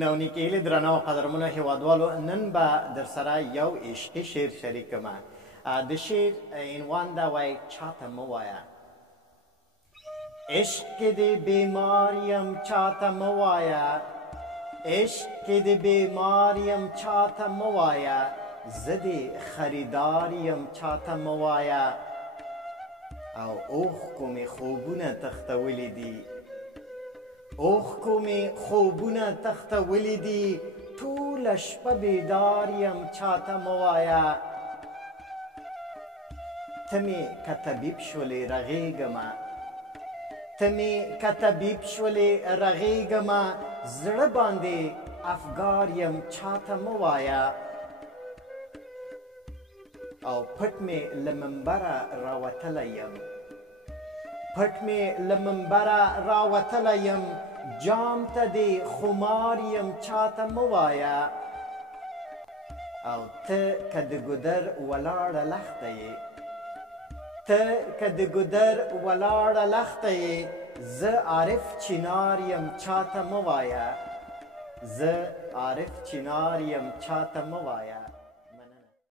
نونیکې درنو قدرمنو هیوادوالو نن به در سره یو عشقي شعر شریکمه. د شعر عنوان دا وای چاته مه وایه عشق کې د بیمار یم چاته مه وایه عشق کې د بیمار یم چاته مه وایه زه د خریدار یم چاته مه وایه او اوښکو مې خوبونه تښتولی دي اوښکو مې خوبونه تښتولی دي ټوله شپه بیدار یم چاته مه وایه ته مې که طبیب شولې رغېږمه ته مې که طبیب شولې رغېږمه زړه باندې افګار یم چاته مه وایه او پټ مې له منبره راوتلی یم پټ مې له منبره راوتلی یم جام ته د خمار یم چاته مه وایه او ته که د ګودر ولاړه لخته یې ته که د ګودر ولاړه لخته یې زه عارف چنار یم چاته مه وایه زه عارف چنار یم چاته مه وایه